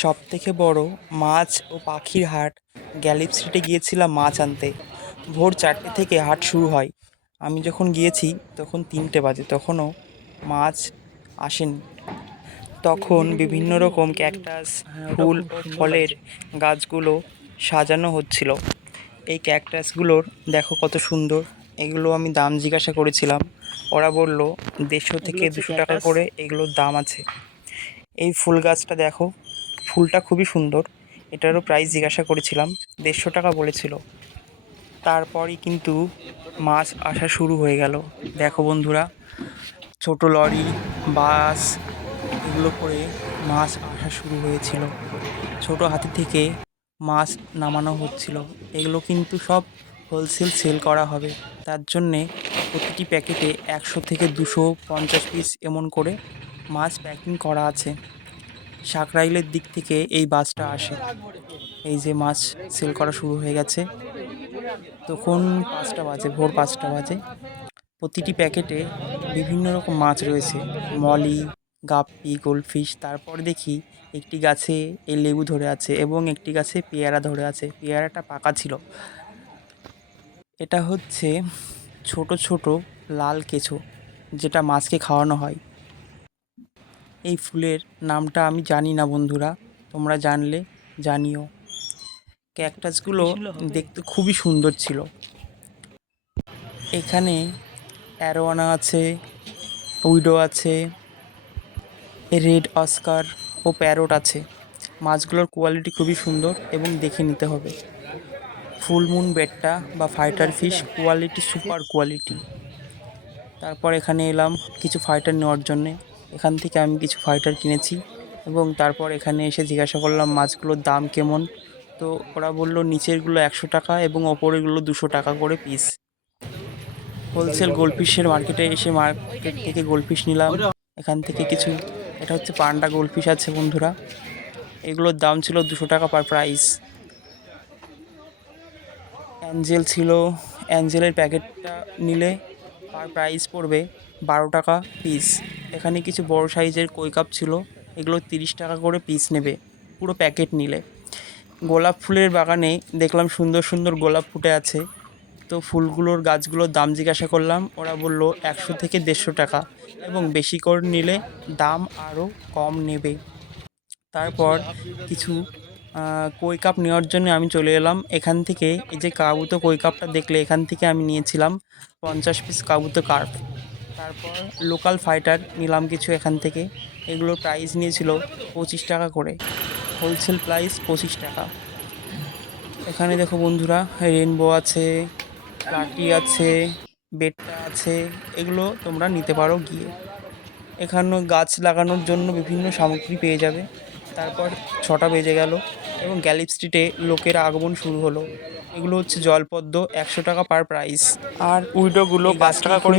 সব থেকে বড় মাছ ও পাখির হাট। গ্যালিপ স্ট্রিটে গিয়েছিলাম মাছ আনতে। ভোর চারটে থেকে হাট শুরু হয়। আমি যখন গিয়েছি তখন তিনটে বাজে। তখনও মাছ আসেনি। তখন বিভিন্ন রকম ক্যাকটাস ফুল ফলের গাছগুলো সাজানো হচ্ছিল। এই ক্যাকটাসগুলোর দেখো কত সুন্দর। এগুলো আমি দাম জিজ্ঞাসা করেছিলাম। ওরা বলল দেড়শো থেকে দুশো টাকা করে এগুলোর দাম আছে। এই ফুল গাছটা দেখো ফুলটা খুবই সুন্দর। এটারও প্রাইস জিজ্ঞাসা করেছিলাম, দেড়শো টাকা বলেছিল। তারপরই কিন্তু মাছ আসা শুরু হয়ে গেল। দেখো বন্ধুরা, ছোট লরি, বাস, এগুলো করে মাছ আসা শুরু হয়েছিল। ছোট হাতি থেকে মাছ নামানো হচ্ছিল। এগুলো কিন্তু সব হোলসেল সেল করা হবে। তার জন্যে প্রতিটি প্যাকেটে একশো থেকে দুশো পঞ্চাশ পিস এমন করে মাছ প্যাকিং করা আছে। সাকরাইলের দিক থেকে এই বাসটা আসে। এই যে মাছ সেল করা শুরু হয়ে গেছে। তখন পাঁচটা বাজে, ভোর পাঁচটা বাজে। প্রতিটি প্যাকেটে বিভিন্ন রকম মাছ রয়েছে। মলি, গাপ্পি, গোল্ডফিশ, তারপর দেখি একটি গাছে এই লেবু ধরে আছে এবং একটি গাছে পেয়ারা ধরে আছে। পেয়ারাটা পাকা ছিল। এটা হচ্ছে ছোট ছোট লাল কেঁচো, যেটা মাছকে খাওয়ানো হয়। এই ফুলের নামটা আমি জানি না বন্ধুরা তোমরা জানলে জানিও। ক্যাকটাসগুলো দেখতে খুবই সুন্দর ছিল। এখানে অ্যারোয়ানা আছে উইডো আছে রেড অস্কার ও প্যারট আছে। মাছগুলোর কোয়ালিটি খুবই সুন্দর এবং দেখে নিতে হবে। ফুলমুন বেটটা বা fighter fish quality super quality. তারপর এখানে এলাম কিছু ফাইটার নেওয়ার জন্যে। এখান থেকে আমি কিছু ফাইটার কিনেছি এবং তারপর এখানে এসে জিজ্ঞাসা করলাম, মাছগুলোর দাম কেমন? তো ওরা বলল, নিচেরগুলো একশো টাকা এবং ওপরেরগুলো দুশো টাকা করে পিস হোলসেল গোল্ডফিশের মার্কেটে এসে মার্কেট থেকে গোল্ডফিশ নিলাম। এখান থেকে কিছু, এটা হচ্ছে পান্ডা গোল্ডফিশ আছে বন্ধুরা, এগুলোর দাম ছিল দুশো টাকা পার প্রাইস অ্যাঞ্জেল ছিল অ্যাঞ্জেলের প্যাকেটটা নিলে পার প্রাইস পড়বে বারো টাকা পিস এখানে কিছু বড় সাইজের কই কাপ ছিল। এগুলো তিরিশ টাকা করে পিস নেবে। পুরো প্যাকেট নিলে। গোলাপ ফুলের বাগানে দেখলাম সুন্দর সুন্দর গোলাপ ফুটে আছে। তো ফুলগুলোর গাছগুলোর দাম জিজ্ঞাসা করলাম। ওরা বলল, একশো থেকে দেড়শো টাকা। এবং বেশি করে নিলে দাম আরও কম নেবে। তারপর কিছু কই কাপ নেওয়ার জন্য আমি চলে এলাম। এখান থেকে এই যে কাবুতো কই কাপটা দেখলে এখান থেকে আমি নিয়েছিলাম পঞ্চাশ পিস কাবুতো কার্প। তারপর লোকাল ফাইটার নিলাম কিছু এখান থেকে। এগুলোর প্রাইস নিয়েছিল পঁচিশ টাকা করে। হোলসেল প্রাইস পঁচিশ টাকা। এখানে দেখো বন্ধুরা রেনবো আছে লাটি আছে বেটটা আছে এগুলো তোমরা নিতে পারো গিয়ে। এখানে গাছ লাগানোর জন্য বিভিন্ন সামগ্রী পেয়ে যাবে। তারপর ছটা বেজে গেল এবং গ্যালিপ স্ট্রিটে লোকের আগমন শুরু হলো। এগুলো হচ্ছে জলপদ্ম একশো টাকা পার প্রাইস আর উইডোগুলো পাঁচ টাকা করে